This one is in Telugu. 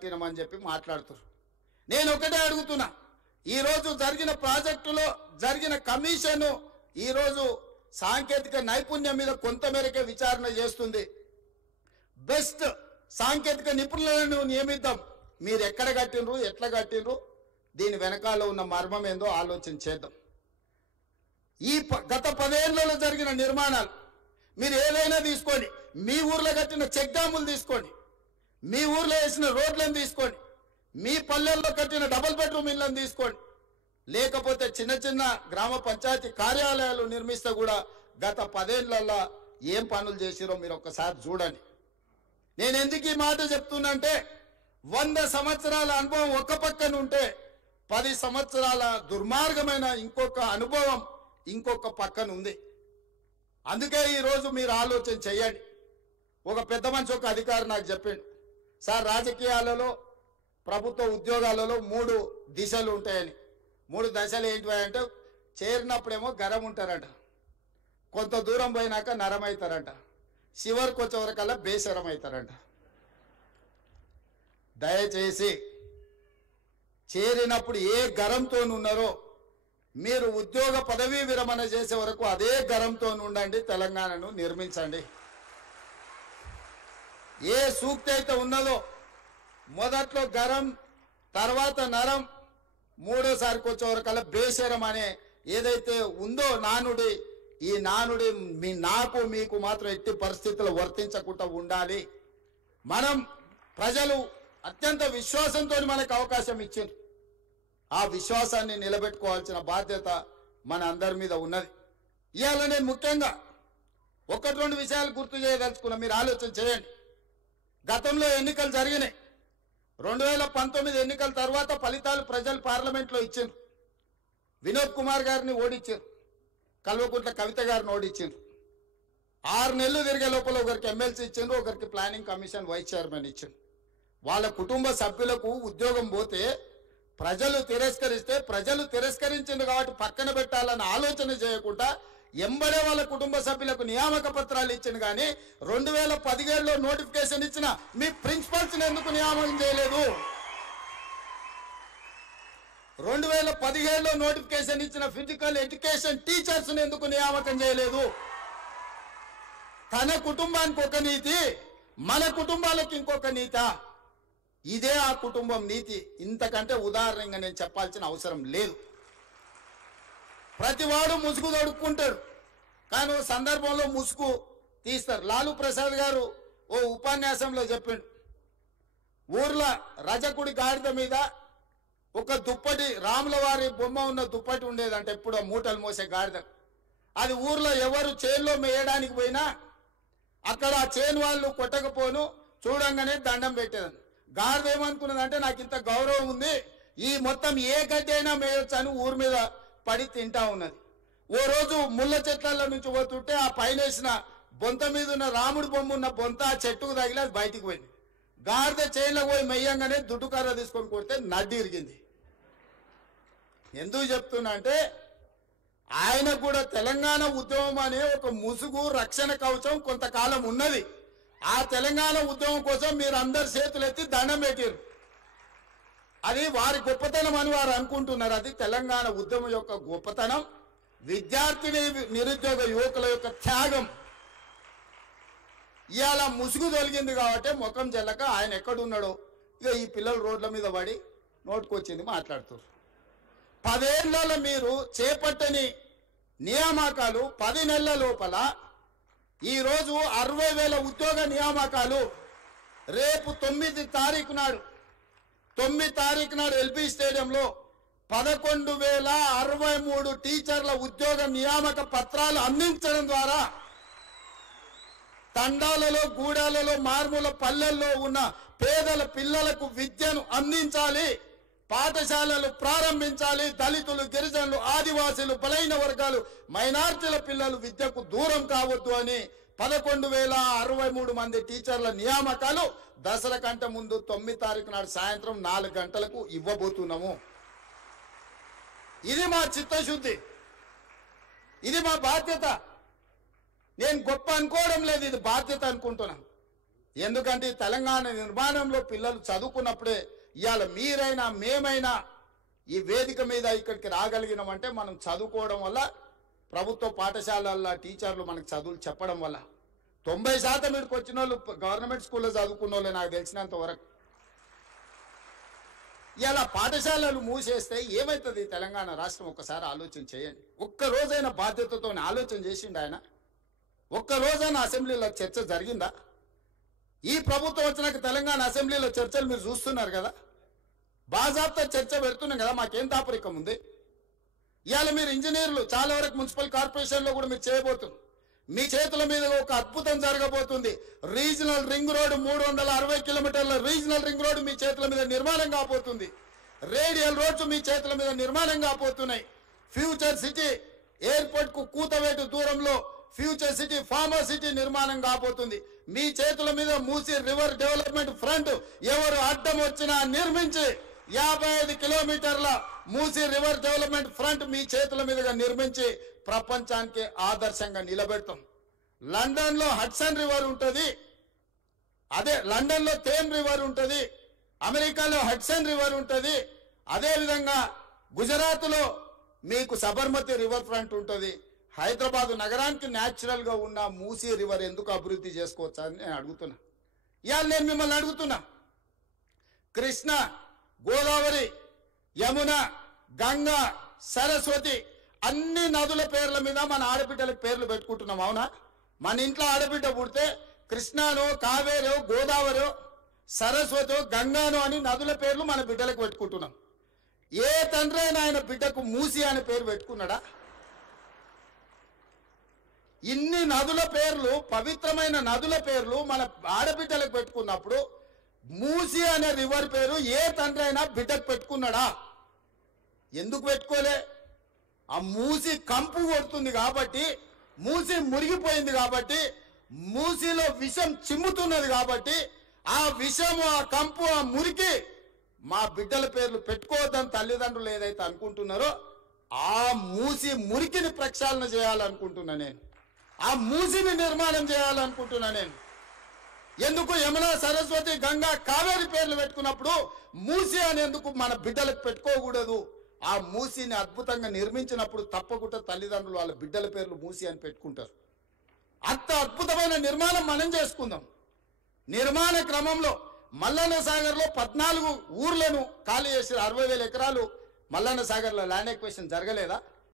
కట్టినామని చెప్పి మాట్లాడుతారు. నేను ఒకటే అడుగుతున్నా, ఈరోజు జరిగిన ప్రాజెక్టులో జరిగిన కమిషన్ ఈరోజు సాంకేతిక నైపుణ్యం మీద కొంతమేరకే విచారణ చేస్తుంది. బెస్ట్ సాంకేతిక నిపుణులను నియమిద్దాం. మీరు ఎక్కడ కట్టినరు, ఎట్లా కట్టినరు, దీని వెనకాల ఉన్న మర్మం ఏందో ఆలోచన చేద్దాం. ఈ గత 10 ఏళ్లలో జరిగిన నిర్మాణాలు మీరు ఏదైనా తీసుకోండి, మీ ఊర్లో కట్టిన చెక్ డ్యాములు తీసుకోండి, మీ ఊర్లో వేసిన రోడ్లను తీసుకోండి, మీ పల్లెల్లో కట్టిన డబుల్ బెడ్రూమ్ ఇళ్లను తీసుకోండి, లేకపోతే చిన్న చిన్న గ్రామ పంచాయతీ కార్యాలయాలు నిర్మిస్తే కూడా గత 10 ఏళ్లలో ఏం పనులు చేసిరో మీరు ఒక్కసారి చూడండి. నేను ఎందుకు ఈ మాట చెప్తున్నంటే 100 సంవత్సరాల అనుభవం ఒక పక్కన ఉంటే 10 సంవత్సరాల దుర్మార్గమైన ఇంకొక అనుభవం ఇంకొక పక్కన ఉంది. అందుకే ఈరోజు మీరు ఆలోచన చేయండి. ఒక పెద్ద మనిషి, ఒక అధికారి నాకు చెప్పిండు, సార్ రాజకీయాలలో ప్రభుత్వ ఉద్యోగాలలో 3 దిశలు ఉంటాయని. 3 దశలు ఏంటివి అంటే, చేరినప్పుడేమో గరం ఉంటారంట, కొంత దూరం పోయినాక నరం అవుతారంట, చివరికి వచ్చేవరకల్లా బేసరం అవుతారంట. దయచేసి చేరినప్పుడు ఏ గరంతో ఉన్నారో మీరు ఉద్యోగ పదవీ విరమణ చేసే వరకు అదే గరంతో ఉండండి, తెలంగాణను నిర్మించండి. ఏ సూక్తి అయితే ఉన్నదో మొదట్లో గరం, తర్వాత నరం, మూడోసారికి వచ్చేవరకల్లా బేసరం అనే ఏదైతే ఉందో నానుడి, ఈ నానుడి నాకు మీకు మాత్రం ఎట్టి పరిస్థితుల్లో వర్తించకుండా ఉండాలి. మనం ప్రజలు అత్యంత విశ్వాసంతో మనకు అవకాశం ఇచ్చారు. ఆ విశ్వాసాన్ని నిలబెట్టుకోవాల్సిన బాధ్యత మన అందరి మీద ఉన్నది. ఇవాళ నేను ముఖ్యంగా 1-2 విషయాలు గుర్తు చేయదలుచుకున్నా, మీరు ఆలోచన చేయండి. గతంలో ఎన్నికలు జరిగినాయి. 2019 ఎన్నికల తర్వాత ఫలితాలు ప్రజలు పార్లమెంట్లో ఇచ్చారు. వినోద్ కుమార్ గారిని ఓడించారు, కల్వకుంట్ల కవిత గారిని ఓడించారు. 6 నెలలు తిరిగే లోపల ఒకరికి ఎమ్మెల్సీ ఇచ్చారు, ఒకరికి ప్లానింగ్ కమిషన్ వైస్ చైర్మన్ ఇచ్చారు. వాళ్ళ కుటుంబ సభ్యులకు ఉద్యోగం పోతే ప్రజలు తిరస్కరిస్తే, ప్రజలు తిరస్కరించింది కాబట్టి పక్కన పెట్టాలని ఆలోచన చేయకుండా ఎంబడే వాళ్ళ కుటుంబ సభ్యులకు నియామక పత్రాలు ఇచ్చింది. కానీ 2017లో నోటిఫికేషన్ ఇచ్చిన మీ ప్రిన్సిపల్స్ ఎందుకు నియామకం చేయలేదు? 2017లో నోటిఫికేషన్ ఇచ్చిన ఫిజికల్ ఎడ్యుకేషన్ టీచర్స్ ఎందుకు నియామకం చేయలేదు? తన కుటుంబానికి ఒక నీతి, మన కుటుంబాలకు ఇంకొక నీత. ఇదే ఆ కుటుంబం నీతి. ఇంతకంటే ఉదాహరణగా నేను చెప్పాల్సిన అవసరం లేదు. ప్రతివాడు ముసుగు తొడుక్కుంటాడు, కానీ ఓ సందర్భంలో ముసుగు తీస్తారు. లాలూ ప్రసాద్ గారు ఓ ఉపన్యాసంలో చెప్పిండు, ఊర్లో రజకుడి గాడిద మీద ఒక దుప్పటి, రాముల వారి బొమ్మ ఉన్న దుప్పటి ఉండేదంటే ఎప్పుడో మూటలు మోసే గాడిద. అది ఊర్లో ఎవరు చేనులో మేయడానికి పోయినా అక్కడ ఆ చేను వాళ్ళు కొట్టకపోను చూడంగానే దండం పెట్టేదని. గాడిద ఏమనుకున్నదంటే నాకు ఇంత గౌరవం ఉంది, ఈ మొత్తం ఏ గడ్డి అయినా మేయొచ్చు అని ఊరి మీద పడి తింటా ఉన్నది. ఓ రోజు ముళ్ళ చెట్ల నుంచి పోతుంటే ఆ పైన వేసిన బొంత మీద ఉన్న రాముడి బొమ్మ ఉన్న బొంత ఆ చెట్టుకు తగిలి అది బయటికి పోయింది. గాడిద చేనులో పోయి మెయ్యంగానే దుడ్డుకర్ర తీసుకొని కొడితే నడ్డి ఇరిగింది. ఎందుకు చెప్తున్నా అంటే, ఆయన కూడా తెలంగాణ ఉద్యమం అనే ఒక ముసుగు, రక్షణ కవచం కొంతకాలం ఉన్నది. ఆ తెలంగాణ ఉద్యమం కోసం మీరు అందరు చేతులెత్తి దండం పెట్టారు. అది వారి గొప్పతనం అని వారు అనుకుంటున్నారు. అది తెలంగాణ ఉద్యమం యొక్క గొప్పతనం, విద్యార్థిని నిరుద్యోగ యువకుల యొక్క త్యాగం. ఇవాళ ముసుగు తొలగింది కాబట్టి ముఖం జల్లక ఆయన ఎక్కడున్నాడో ఇక ఈ పిల్లలు రోడ్ల మీద పడి నోటుకొచ్చింది మాట్లాడుతారు. 10 ఏళ్లలో మీరు చేపట్టని నియామకాలు 10 నెలల లోపల ఈరోజు 60,000 ఉద్యోగ నియామకాలు. రేపు 9 తారీఖు నాడు ఎల్బీ స్టేడియంలో 11,063 టీచర్ల ఉద్యోగ నియామక పత్రాలు అందించడం ద్వారా తండాలలో, గూడాలలో, మారుమూల పల్లెల్లో ఉన్న పేదల పిల్లలకు విద్యను అందించాలి, పాఠశాలలు ప్రారంభించాలి. దళితులు, గిరిజనులు, ఆదివాసీలు, బలైన వర్గాలు, మైనార్టీల పిల్లలు విద్యకు దూరం కావద్దు అని 11,063 మంది టీచర్ల నియామకాలు దసరా కంటే ముందు 9 తారీఖు నాడు సాయంత్రం 4 గంటలకు ఇవ్వబోతున్నాము. ఇది మా చిత్తశుద్ధి, ఇది మా బాధ్యత. నేను గొప్ప అనుకోవడం లేదు, ఇది బాధ్యత అనుకుంటున్నాను. ఎందుకంటే ఈ తెలంగాణ నిర్మాణంలో పిల్లలు చదువుకున్నప్పుడే ఇవాళ మీరైనా మేమైనా ఈ వేదిక మీద ఇక్కడికి రాగలిగినామంటే మనం చదువుకోవడం వల్ల, ప్రభుత్వ పాఠశాలల్లో టీచర్లు మనకు చదువులు చెప్పడం వల్ల. 90% ఇక్కడికి వచ్చిన వాళ్ళు గవర్నమెంట్ స్కూల్లో చదువుకున్న వాళ్ళే నాకు తెలిసినంత వరకు. ఇలా పాఠశాలలు మూసేస్తే ఏమవుతుంది తెలంగాణ రాష్ట్రం? ఒక్కసారి ఆలోచన చేయండి. ఒక్క రోజైనా బాధ్యతతో ఆలోచన చేసిండు ఆయన? ఒక్క రోజైనా అసెంబ్లీలో చర్చ జరిగిందా? ఈ ప్రభుత్వం వచ్చినాక తెలంగాణ అసెంబ్లీలో చర్చలు మీరు చూస్తున్నారు కదా, బాజాబ్తా చర్చ పెడుతున్నాం కదా, మాకేం దాపరికం ఉంది? ఇవాళ మీరు ఇంజనీర్లు చాలా వరకు మున్సిపల్ కార్పొరేషన్లో కూడా మీరు చేయబోతున్నారు. మీ చేతుల మీద ఒక అద్భుతం జరగబోతుంది. రీజనల్ రింగ్ రోడ్ 360 కిలోమీటర్ల రీజనల్ రింగ్ రోడ్ మీ చేతుల మీద నిర్మాణం కాబోతుంది. రేడియల్ రోడ్స్ మీ చేతుల మీద నిర్మాణం కాబోతున్నాయి. ఫ్యూచర్ సిటీ ఎయిర్పోర్ట్ కు కూతవేటు దూరంలో ఫ్యూచర్ సిటీ ఫార్మర్ సిటీ నిర్మాణం కాబోతుంది. మీ చేతుల మీద మూసీ రివర్ డెవలప్మెంట్ ఫ్రంట్ ఎవరు అడ్డం వచ్చినా నిర్మించి 55 కిలోమీటర్ల మూసీ రివర్ డెవలప్మెంట్ ఫ్రంట్ మీ చేతుల మీదుగా నిర్మించి ప్రపంచానికి ఆదర్శంగా నిలబెడతాం. లండన్ లో హడ్సన్ రివర్ ఉంటుంది, అదే లండన్ లో థేమ్ రివర్ ఉంటుంది, అమెరికాలో హడ్సన్ రివర్ ఉంటుంది, అదేవిధంగా గుజరాత్ లో మీకు సబర్మతి రివర్ ఫ్రంట్ ఉంటుంది. హైదరాబాద్ నగరానికి న్యాచురల్ గా ఉన్న మూసీ రివర్ ఎందుకు అభివృద్ధి చేసుకోవచ్చా అని నేను అడుగుతున్నా. ఇవాళ నేను మిమ్మల్ని అడుగుతున్నా, కృష్ణ, గోదావరి, యమున, గంగా, సరస్వతి అన్ని నదుల పేర్ల మీద మన ఆడబిడ్డలకు పేర్లు పెట్టుకుంటున్నాం. అవునా? మన ఇంట్లో ఆడబిడ్డ పుడితే కృష్ణానో, కావేరో, గోదావరో, సరస్వతో, గంగానో అని నదుల పేర్లు మన బిడ్డలకు పెట్టుకుంటున్నాం. ఏ తండ్రి అయినా ఆయన బిడ్డకు మూసి అనే పేరు పెట్టుకున్నాడా? ఇన్ని నదుల పేర్లు, పవిత్రమైన నదుల పేర్లు మన ఆడబిడ్డలకు పెట్టుకున్నప్పుడు మూసి అనే రివర్ పేరు ఏ తండ్రి అయినా బిడ్డకు పెట్టుకున్నాడా? ఎందుకు పెట్టుకోలే? ఆ మూసి కంపు కొడుతుంది కాబట్టి, మూసి మురిగిపోయింది కాబట్టి, మూసిలో విషం చిమ్ముతున్నది కాబట్టి, ఆ విషము, ఆ కంపు, ఆ మురికి మా బిడ్డల పేర్లు పెట్టుకోవద్దని తల్లిదండ్రులు ఏదైతే అనుకుంటున్నారో ఆ మూసి మురికిని ప్రక్షాళన చేయాలనుకుంటున్నా నేను. ఆ మూసిని నిర్మాణం చేయాలనుకుంటున్నా నేను. ఎందుకు యమున, సరస్వతి, గంగా, కావేరి పేర్లు పెట్టుకున్నప్పుడు మూసి అనేందుకు మన బిడ్డలకు పెట్టుకోకూడదు? ఆ మూసిని అద్భుతంగా నిర్మించినప్పుడు తప్పకుండా తల్లిదండ్రులు వాళ్ళ బిడ్డల పేర్లు మూసి అని పెట్టుకుంటారు. అంత అద్భుతమైన నిర్మాణం మనం చేసుకుందాం. నిర్మాణ క్రమంలో మల్లన్న సాగర్లో 14 ఊర్లను ఖాళీ చేసి 60,000 ఎకరాలు మల్లన్న సాగర్లో ల్యాండ్ ఎక్విజిషన్ జరగలేదా?